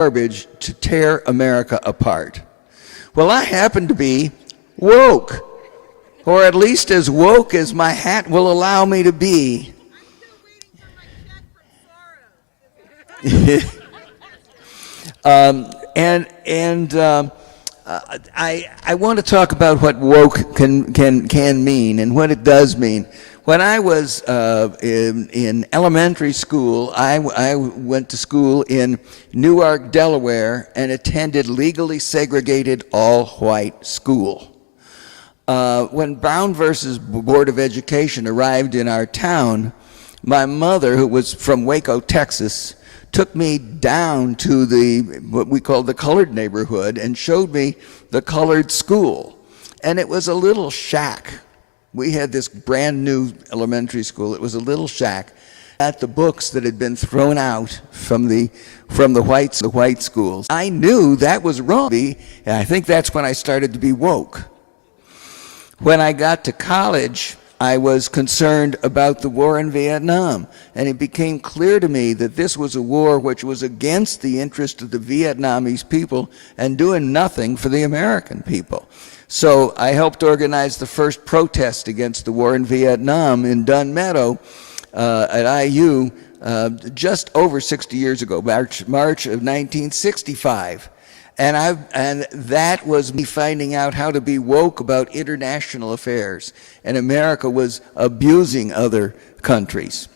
garbage to tear America apart. Well, I happen to be woke, or at least as woke as my hat will allow me to be. I want to talk about what woke can mean and what it does mean. When I was in elementary school, I went to school in Newark, Delaware, and attended legally segregated all-white school. When Brown versus Board of Education arrived in our town, my mother, who was from Waco, Texas, took me down to what we called the colored neighborhood and showed me the colored school. And it was a little shack. We had this brand new elementary school. It was a little shack at the books that had been thrown out from the white schools. I knew that was wrong, and I think that's when I started to be woke. When I got to college, I was concerned about the war in Vietnam, and it became clear to me that this was a war which was against the interest of the Vietnamese people and doing nothing for the American people. So I helped organize the first protest against the war in Vietnam in Dunn Meadow at IU just over 60 years ago, March of 1965. And that was me finding out how to be woke about international affairs. And America was abusing other countries.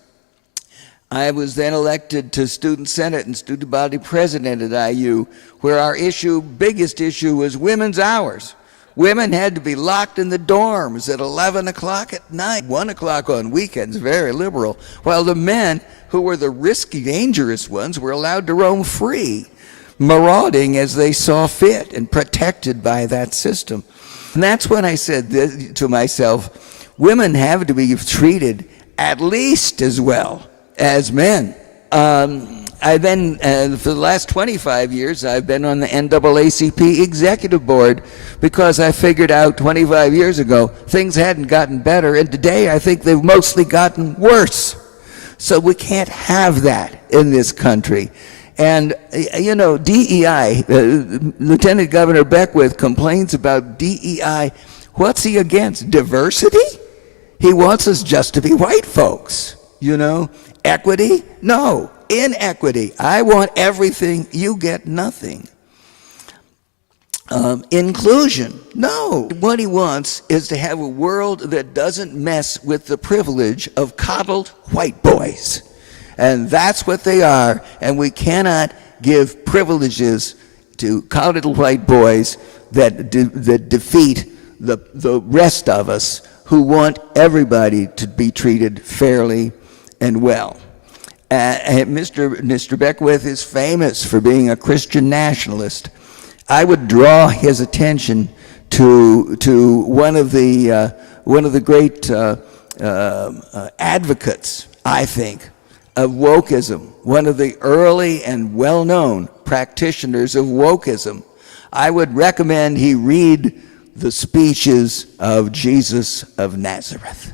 I was then elected to Student Senate and Student Body President at IU, where our biggest issue was women's hours. Women had to be locked in the dorms at 11 o'clock at night, 1 o'clock on weekends, very liberal, while the men, who were the risky, dangerous ones, were allowed to roam free, marauding as they saw fit and protected by that system. And that's when I said to myself, women have to be treated at least as well as men. I then, for the last 25 years, I've been on the NAACP executive board because I figured out 25 years ago things hadn't gotten better, and today I think they've mostly gotten worse. So we can't have that in this country. And, you know, DEI, Lieutenant Governor Beckwith complains about DEI. What's he against? Diversity? He wants us just to be white folks, you know? Equity? No. Inequity. I want everything, you get nothing. Inclusion? No. What he wants is to have a world that doesn't mess with the privilege of coddled white boys. And that's what they are, and we cannot give privileges to coddled white boys that defeat the rest of us who want everybody to be treated fairly and well. Mr. Beckwith is famous for being a Christian nationalist. I would draw his attention to one of the great advocates, I think, of wokeism, one of the early and well-known practitioners of wokeism. I would recommend he read the speeches of Jesus of Nazareth.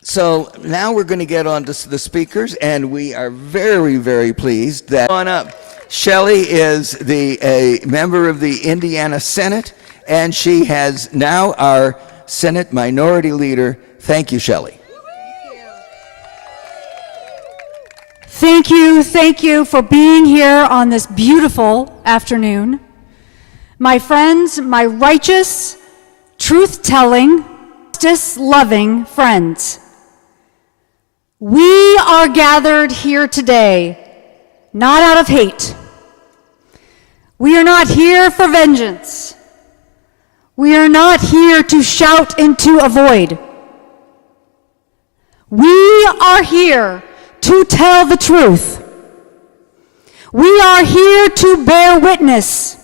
So now we're going to get on to the speakers, and we are very, very pleased that on up. Shelley is a member of the Indiana Senate, and she has now our Senate Minority Leader. Thank you, Shelley. Thank you for being here on this beautiful afternoon. My friends, my righteous, truth-telling, justice-loving friends. We are gathered here today, not out of hate. We are not here for vengeance. We are not here to shout into a void. We are here to tell the truth. We are here to bear witness.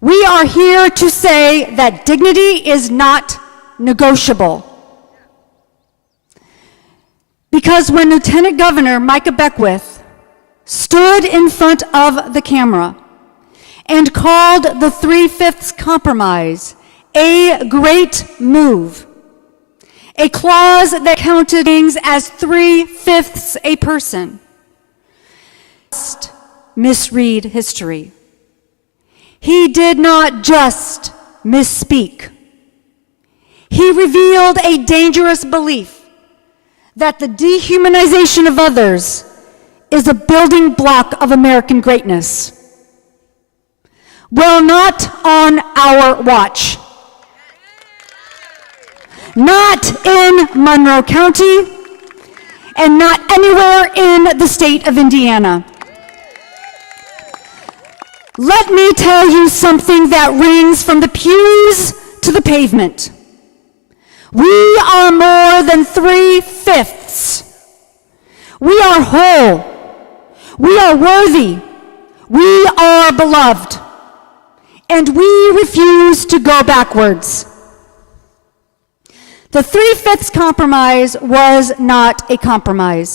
We are here to say that dignity is not negotiable. Because when Lieutenant Governor Micah Beckwith stood in front of the camera and called the 3/5 compromise a great move, a clause that counted things as 3/5 a person. Just misread history. He did not just misspeak. He revealed a dangerous belief that the dehumanization of others is a building block of American greatness. Well, not on our watch. Not in Monroe County, and not anywhere in the state of Indiana. Let me tell you something that rings from the pews to the pavement. We are more than 3/5. We are whole. We are worthy. We are beloved. And we refuse to go backwards. The 3/5 compromise was not a compromise.